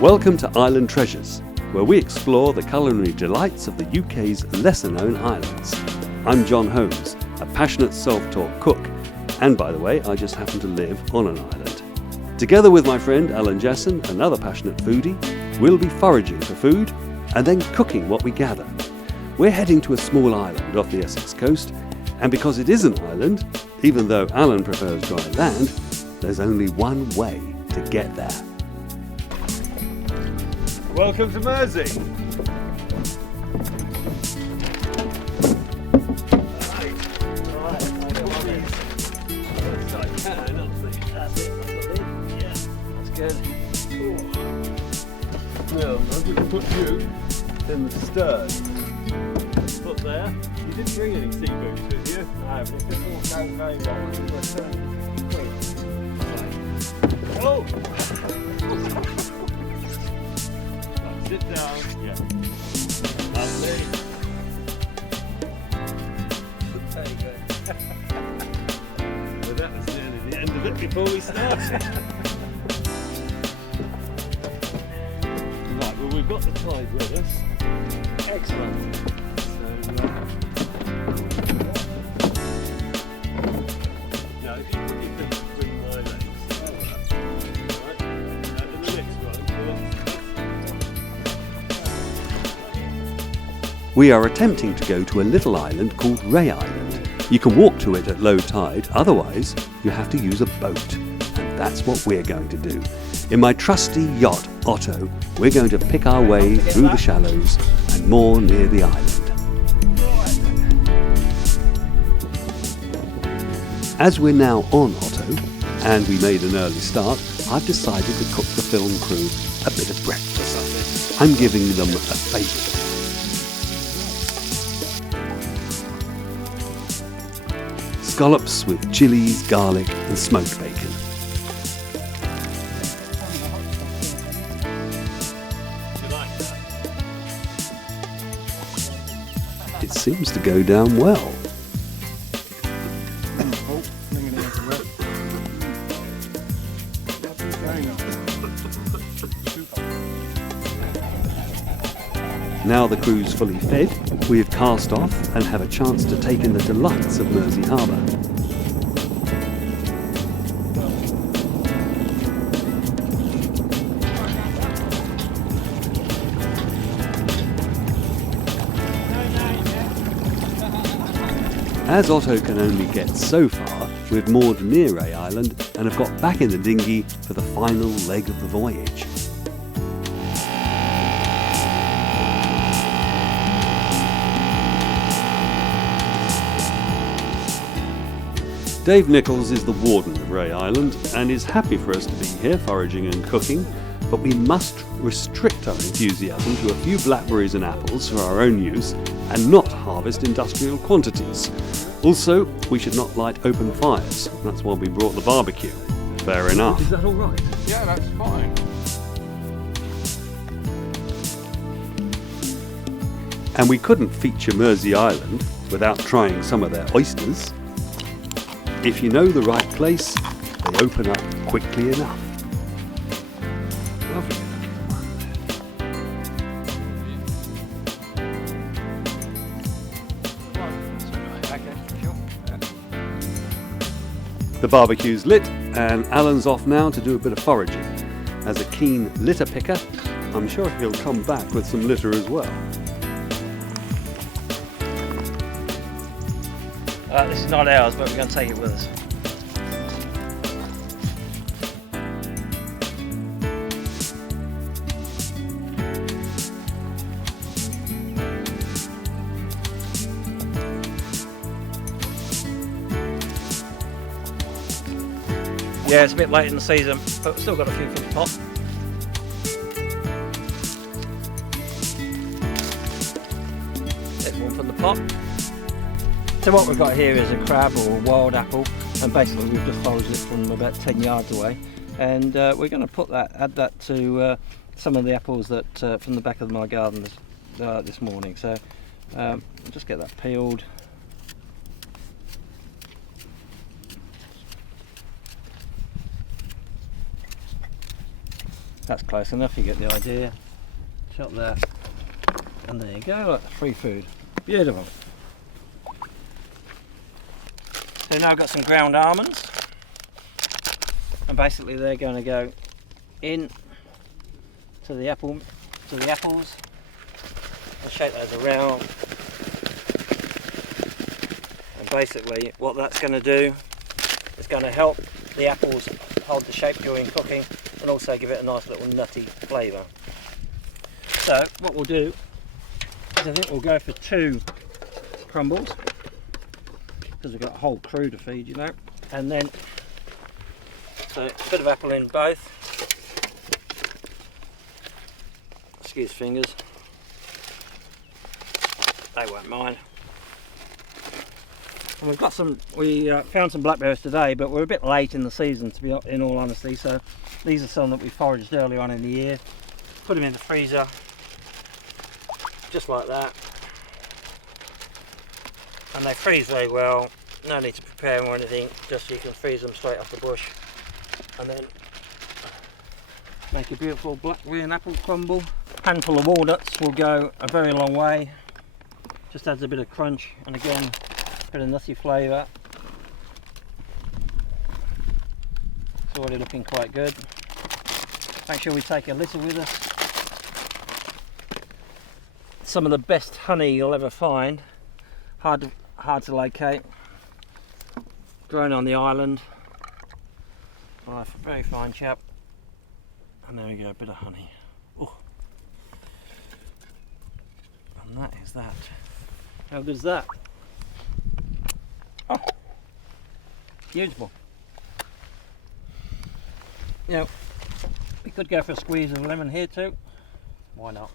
Welcome to Island Treasures, where we explore the culinary delights of the UK's lesser-known islands. I'm John Holmes, a passionate self-taught cook, and by the way, I just happen to live on an island. Together with my friend Alan Jessen, another passionate foodie, we'll be foraging for food and then cooking what we gather. We're heading to a small island off the Essex coast, and because it is an island, even though Alan prefers dry land, there's only one way to get there. Welcome to Mersea. Well, I'm going to put you in the stern. Put there. You didn't bring any sea boots with you? No, but this all goes very well. Oh! Sit down. Yeah. Lovely. There you go. Well, that was nearly the end of it before we started. Right, well, we've got the tide with us. Excellent. So, now, if you put your feet between my legs, right, and then the next one. We are attempting to go to a little island called Ray Island. You can walk to it at low tide, otherwise you have to use a boat. And that's what we're going to do. In my trusty yacht, Otto, we're going to pick our way through the shallows and more near the island. As we're now on Otto, and we made an early start, I've decided to cook the film crew a bit of breakfast. I'm giving them a favour. Scallops with chilies, garlic and smoked bacon. It seems to go down well. Now the crew's fully fed, we have cast off and have a chance to take in the delights of Mersea Harbour. As Otto can only get so far, we've moored near Ray Island and have got back in the dinghy for the final leg of the voyage. Dave Nichols is the warden of Ray Island and is happy for us to be here foraging and cooking, but we must restrict our enthusiasm to a few blackberries and apples for our own use and not harvest industrial quantities. Also, we should not light open fires. That's why we brought the barbecue. Fair enough. Is that all right? Yeah, that's fine. And we couldn't feature Mersea Island without trying some of their oysters. If you know the right place, they open up quickly enough. Lovely. The barbecue's lit and Alan's off now to do a bit of foraging. As a keen litter picker, I'm sure he'll come back with some litter as well. This is not ours, but we're going to take it with us. Yeah, it's a bit late in the season, but we've still got a few for the pot. There's one from the pot. So what we've got here is a crab or a wild apple, and basically we've just foraged it from about 10 yards away, and we're going to add that to some of the apples that from the back of my garden this morning. So just get that peeled. That's close enough, you get the idea. Chop that, and there you go, look, free food. Beautiful. So now I've got some ground almonds, and basically they're going to go in to the apples. I'll shake those around, and basically what that's going to do is going to help the apples hold the shape during cooking, and also give it a nice little nutty flavour. So what we'll do is I think we'll go for 2 crumbles, because we've got a whole crew to feed, you know. And then, so a bit of apple in both. Excuse fingers. They won't mind. And we've got some, we found some blackberries today, but we're a bit late in the season, to be in all honesty. So these are some that we foraged early on in the year. Put them in the freezer, just like that. And they freeze very well. No need to prepare them or anything, just so you can freeze them straight off the bush. And then make a beautiful blackberry and apple crumble. A handful of walnuts will go a very long way. Just adds a bit of crunch, and again, a bit of nutty flavour. It's already looking quite good. Make sure we take a litter with us. Some of the best honey you'll ever find. Hard to locate. Grown on the island. Oh, very fine chap. And there we go, a bit of honey. Oh. And that is that. How good is that? Oh, beautiful. You know, we could go for a squeeze of lemon here too. Why not?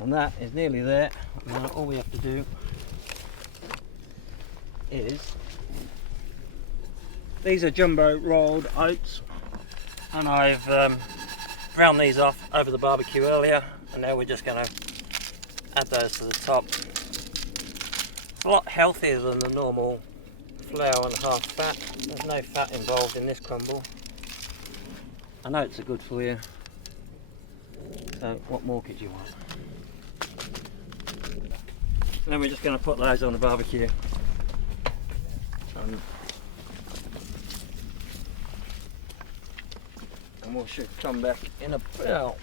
And that is nearly there. Now all we have to do is, these are jumbo rolled oats, and I've browned these off over the barbecue earlier, and now we're just going to add those to the top. It's a lot healthier than the normal flour and half fat. There's no fat involved in this crumble. I know it's good for you, so what more could you want? And then we're just going to put those on the barbecue. And we should come back in about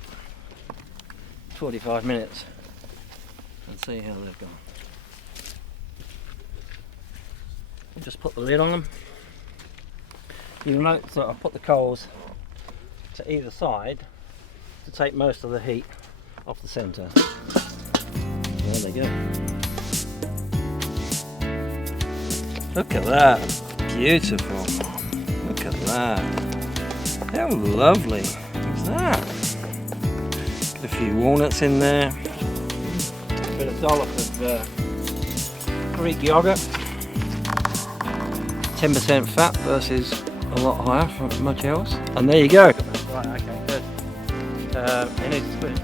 45 minutes and see how they've gone. We'll just put the lid on them. You'll note that I put the coals to either side to take most of the heat off the centre. There they go. Look at that, beautiful. Look at that. How lovely is that? Get a few walnuts in there. A bit of dollop of Greek yogurt. 10% fat versus a lot higher from much else. And there you go. Right, okay, good. It needs to split.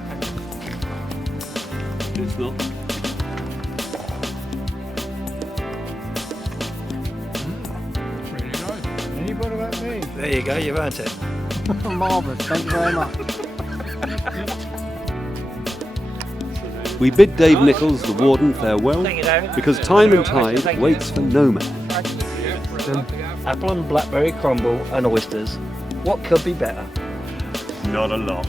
It's not. What about me? There you go, you've earned it. Marvellous, thank you very much. We bid Dave Nichols, the warden, farewell, Thank you, David. because time and tide waits for no man. Apple and blackberry crumble and oysters. What could be better? Not a lot.